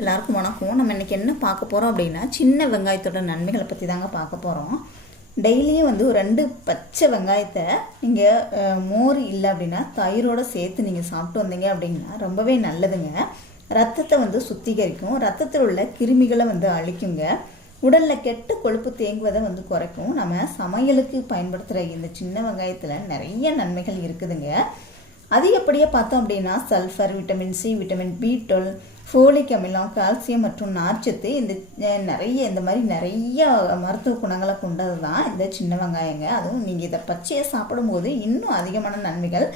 எல்லாருக்கும் வணக்கம். நம்ம இன்றைக்கி என்ன பார்க்க போகிறோம் அப்படின்னா சின்ன வெங்காயத்தோட நன்மைகளை பற்றி தாங்க பார்க்க போகிறோம் டெய்லியும் வந்து ஒரு ரெண்டு பச்சை வெங்காயத்தை நீங்கள் மோர் இல்லை அப்படின்னா தயிரோட சேர்த்து நீங்கள் சாப்பிட்டு வந்தீங்க அப்படின்னா ரொம்பவே நல்லதுங்க. ரத்தத்தை வந்து சுத்திகரிக்கும். ரத்தத்தில் உள்ள கிருமிகளை வந்து அழிக்குங்க. உடலில் கெட்ட கொழுப்பு தேங்குவதை வந்து குறைக்கும். நம்ம சமையலுக்கு பயன்படுத்துகிற இந்த சின்ன வெங்காயத்தில் நிறைய நன்மைகள் இருக்குதுங்க. அதிகப்படியாக பார்த்தோம் அப்படின்னா sulphur vitamin C vitamin B twelve folic அமிலம் கால்சியம் மற்றும் நார்ச்சத்து இந்த நிறைய இந்த மாதிரி நிறைய மருத்துவ குணங்களை கொண்டது தான் இந்த சின்ன வெங்காயங்க. அதுவும் நீங்கள் இதை பச்சையாக சாப்பிடும்போது இன்னும் அதிகமான நன்மைகள்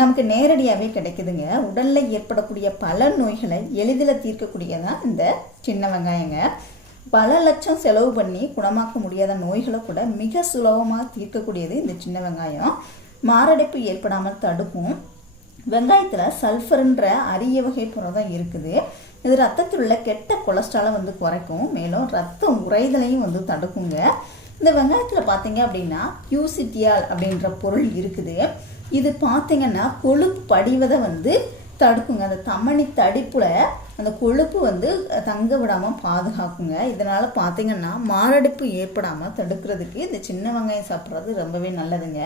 நமக்கு நேரடியாகவே கிடைக்குதுங்க. உடலில் ஏற்படக்கூடிய பல நோய்களை எளிதில் தீர்க்கக்கூடியதான் இந்த சின்ன வெங்காயங்க. பல லட்சம் செலவு பண்ணி குணமாக்க முடியாத நோய்களை கூட மிக சுலபமாக தீர்க்கக்கூடியது இந்த சின்ன வெங்காயம். மாரடைப்பு ஏற்படாமல் தடுக்கும். வெங்காயத்தில் சல்ஃபர்ன்ற அரிய வகை புரதம் இருக்குது. இது ரத்தத்தில் உள்ள கெட்ட கொலஸ்ட்ராலை வந்து குறைக்கும். மேலும் ரத்த உறைதலையும் வந்து தடுக்குங்க. இந்த வெங்காயத்தில் பார்த்தீங்க அப்படின்னா கியூசிட்டியால் அப்படின்ற பொருள் இருக்குது. இது பார்த்தீங்கன்னா கொழுப்பு படிவதை வந்து தடுக்குங்க. அந்த தமனி தடிப்பில் அந்த கொழுப்பு வந்து தங்க விடாமல் பாதுகாக்குங்க. இதனால் பார்த்தீங்கன்னா மாரடைப்பு ஏற்படாமல் தடுக்கிறதுக்கு இந்த சின்ன வெங்காயம் சாப்பிட்றது ரொம்பவே நல்லதுங்க.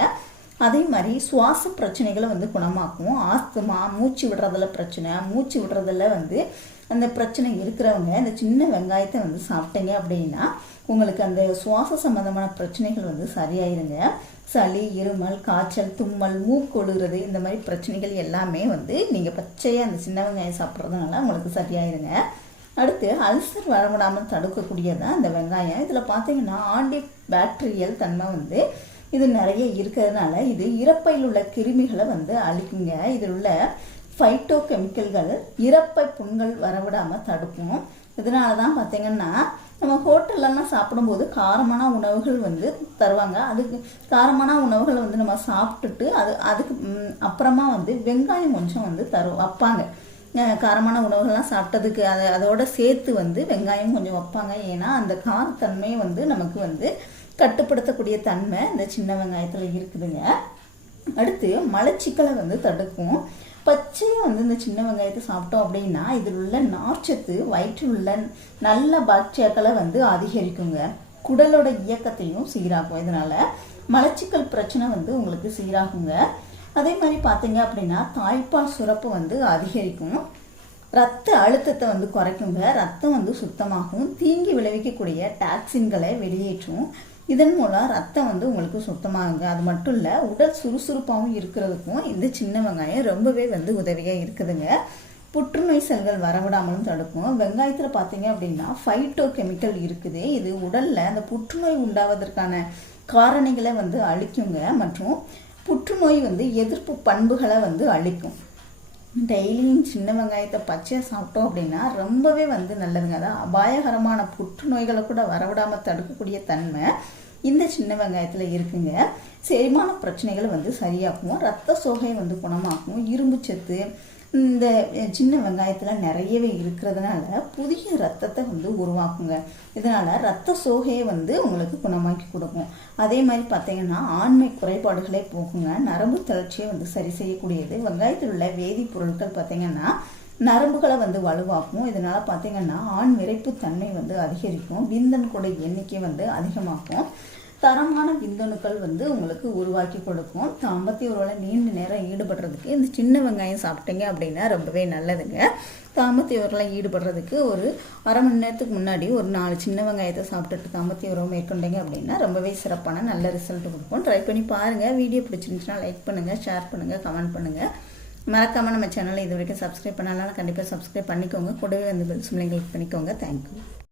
அதே மாதிரி சுவாச பிரச்சனைகளை வந்து குணமாக்கும். ஆஸ்துமா மூச்சு விடுறதுல பிரச்சனை மூச்சு விடுறதுல வந்து அந்த பிரச்சனை இருக்கிறவங்க இந்த சின்ன வெங்காயத்தை வந்து சாப்பிட்டீங்க அப்படின்னா உங்களுக்கு அந்த சுவாச சம்பந்தமான பிரச்சனைகள் வந்து சரியாயிருங்க. சளி இருமல் காய்ச்சல் தும்மல் மூக்கொழுகிறது இந்த மாதிரி பிரச்சனைகள் எல்லாமே வந்து நீங்கள் பச்சையாக அந்த சின்ன வெங்காயம் சாப்பிட்றதுனால உங்களுக்கு சரியாயிருங்க. அடுத்து அல்சர் வரவிடாமல் தடுக்கக்கூடியதான் அந்த வெங்காயம். இதில் பார்த்தீங்கன்னா ஆண்டி பாக்டீரியல் தன்மை வந்து இது நிறைய இருக்கிறதுனால இது இறப்பையில் உள்ள கிருமிகளை வந்து அழிக்குங்க. இதில் உள்ள ஃபைட்டோ கெமிக்கல்கள் இறப்பை புண்கள் வரவிடாமல் தடுக்கும். இதனால தான் பார்த்தீங்கன்னா நம்ம ஹோட்டல்லலாம் சாப்பிடும்போது காரமான உணவுகள் வந்து தருவாங்க. அதுக்கு காரமான உணவுகளை வந்து நம்ம சாப்பிட்டுட்டு அது அதுக்கு அப்புறமா வந்து வெங்காயம் கொஞ்சம் வந்து தரு வைப்பாங்க. காரமான உணவுகள்லாம் சாப்பிட்டதுக்கு அதை அதோட சேர்த்து வந்து வெங்காயம் கொஞ்சம் வைப்பாங்க. ஏன்னா அந்த காரத்தன்மை வந்து நமக்கு வந்து கட்டுப்படுத்தக்கூடிய தன்மை இந்த சின்ன வெங்காயத்தில் இருக்குதுங்க. அடுத்து மலச்சிக்கலை வந்து தடுக்கும். பச்சையாக வந்து இந்த சின்ன வெங்காயத்தை சாப்பிட்டோம் அப்படின்னா இதில் உள்ள நார்ச்சத்து வயிற்றில் உள்ள நல்ல பாக்டீரியாக்களை வந்து அதிகரிக்குங்க. குடலோட இயக்கத்தையும் சீராகும் இதனால் மலச்சிக்கல் பிரச்சனை வந்து உங்களுக்கு சீராகுங்க. அதே மாதிரி பார்த்தீங்க அப்படின்னா தாய்ப்பால் சுரப்பு வந்து அதிகரிக்கும். ரத்த அழுத்தத்தை வந்து குறைக்குங்க. ரத்தம் வந்து சுத்தமாகும். தீங்கி விளைவிக்கக்கூடிய டாக்ஸின்களை வெளியேற்றும். இதன் மூலம் ரத்தம் வந்து உங்களுக்கு சுத்தமாகுங்க. அது மட்டும் இல்லை உடல் சுறுசுறுப்பாகவும் இருக்கிறதுக்கும் இந்த சின்ன வெங்காயம் ரொம்பவே வந்து உதவியாக இருக்குதுங்க. புற்றுநோய் செல்கள் வரவிடாமலும் தடுக்கும். வெங்காயத்தில் பார்த்தீங்க அப்படின்னா ஃபைட்டோ கெமிக்கல் இருக்குது. இது உடலில் அந்த புற்றுநோய் உண்டாவதற்கான காரணிகளை வந்து அழிக்குங்க. மற்றும் புற்றுநோய் வந்து எதிர்ப்பு பண்புகளை வந்து அழிக்கும். டெய்லியும் சின்ன வெங்காயத்தை பச்சையாக சாப்பிட்டோம் அப்படின்னா ரொம்பவே வந்து நல்லதுங்க. அதான் அபாயகரமான புற்றுநோய்களை கூட வரவிடாமல் தடுக்கக்கூடிய தன்மை. இந்த சின்ன வெங்காயத்தில் இருக்குங்க. செரிமான பிரச்சனைகளை வந்து சரியாக்கும் ரத்த சோகையை வந்து குணமாக்கும் இரும்பு சத்து இந்த சின்ன வெங்காயத்தில் நிறையவே இருக்கிறதுனால புதிய ரத்தத்தை வந்து உருவாக்குங்க. இதனால் ரத்த சோகையை வந்து உங்களுக்கு குணமாக்கி கொடுக்கும். அதே மாதிரி பார்த்தீங்கன்னா ஆண்மை குறைபாடுகளே போகுங்க. நரம்பு தளர்ச்சியை வந்து சரி செய்யக்கூடியது. வெங்காயத்தில் உள்ள வேதிப்பொருட்கள் பார்த்தீங்கன்னா நரம்புகளை வந்து வலுவாக்கும். இதனால் பார்த்தீங்கன்னா ஆண் விரைப்பு தன்மை வந்து அதிகரிக்கும். விந்தன் கூட எண்ணிக்கை வந்து அதிகமாக்கும். தரமான விந்தணுக்கள் வந்து உங்களுக்கு உருவாக்கி கொடுக்கும். தாம்பத்திய உறவில் நீண்ட நேரம் ஈடுபடுறதுக்கு இந்த சின்ன வெங்காயம் சாப்பிட்டீங்க அப்படின்னா ரொம்பவே நல்லதுங்க. தாம்பத்திய உறவில் ஈடுபடுறதுக்கு ஒரு அரை மணி நேரத்துக்கு முன்னாடி ஒரு நாலு சின்ன வெங்காயத்தை சாப்பிட்டுட்டு தாம்பத்திய உறவு மேற்கொண்டீங்க அப்படின்னா ரொம்பவே சிறப்பான நல்ல ரிசல்ட் கொடுக்கும். ட்ரை பண்ணி பாருங்கள் வீடியோ பிடிச்சிருந்துச்சுன்னா லைக் பண்ணுங்கள் ஷேர் பண்ணுங்கள் கமெண்ட் பண்ணுங்கள் மறக்காமல் நம்ம சேனலை இது வரைக்கும் சப்ஸ்கிரைப் பண்ணலாம் கண்டிப்பாக சப்ஸ்கிரைப் பண்ணிக்கோங்க. கூடவே வந்து பெல் சிம்லையும் கிளிக் பண்ணிக்கோங்க. Thank you